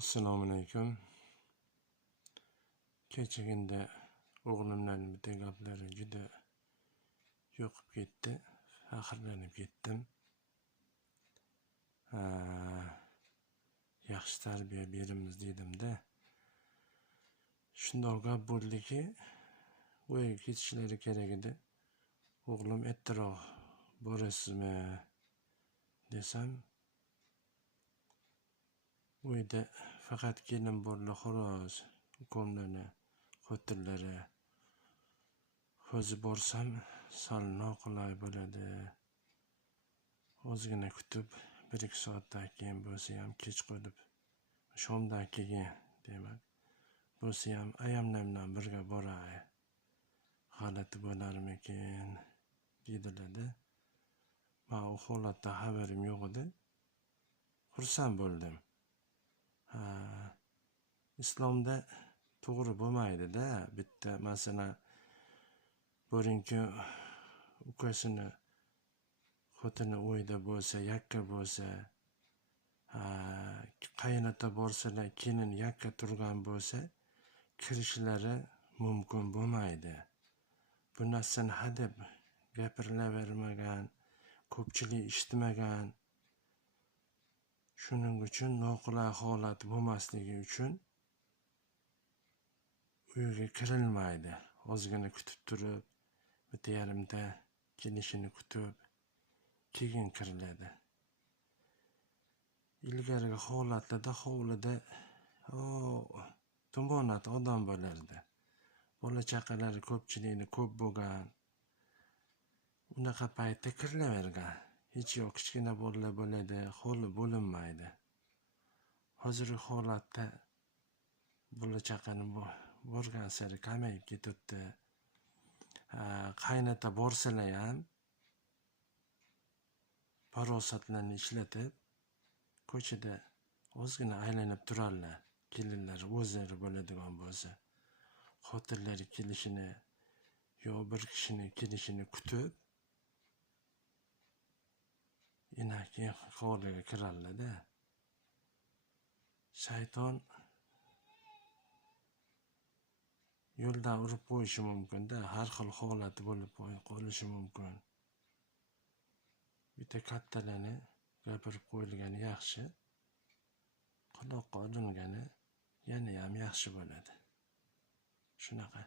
Assalomu alaykum. Kechagina o'g'limlarning bitta gaplari juda yoqib ketdi. Faxrlanib ketdim. Yaxshi tarbiya beramiz dedim-da. Shundoq gap bo'ldiki, o'yga ketishlari kerak edi. O'g'lim ertaroq borasizmi desam, uyda faqat kelin borlar xolos, ukamlarni xotinlari. Hozir borsam sal noqulay bo'ladi. Ozgina kutib, 1-2 soatdan keyin bo'lsa ham kech qolib, shomdan keyin demak, bo'lsa ham ayamlar bilan birga boray. G'alati bo'larmikin dedilar-da. Men u holatdan xabarim yo'q edi. Xursand bo'ldim. Islomda to'g'ri bo'lmaydi-da. Bitta masalan, bo'rinki ukasini xotini uyda bo'lsa, yakka bo'lsa, qaynota borsalar, kelin yakka turgan bo'lsa, kirishlari mumkin bo'lmaydi. Bu narsani hadeb gapirilavermagan, ko'pchilik eshitmagan. Shuning uchun noqulay holat bo'lmasligi uchun uyga kirilmaydi. Ozgina kutib turib, bitta yarimta kelishini kutib, keyin kiriladi. Ilgarigi holatlarda hovlida tumonat odam bo'lardi. Bola chaqalari ko'pchilikni ko'p bo'lgan. Unaqa paytda kirilavergan. Hech yo'q, kichkina bolalar bo'ladi, hovli bo'linmaydi. Hozirgi holatda bola chaqani borgan sari kamayib ketibdi. Qaynota borsalar ham farosatlarni ishlatib, ko'chada ozgina aylanib turarlar. Kelinlar o'zlari bo'ladigan bo'lsa, xotinlari kelishini yo bir kishini kelishini kutib, keyin hovliga kirarlar-da. Shayton yo'ldan urib qo'yishi mumkin-da, har xil holat bo'lib qolishi mumkin. Bitta kattalarni gapirib qo'yilgani yaxshi, quloqqa olingani yana ham yaxshi bo'ladi. Shunaqa.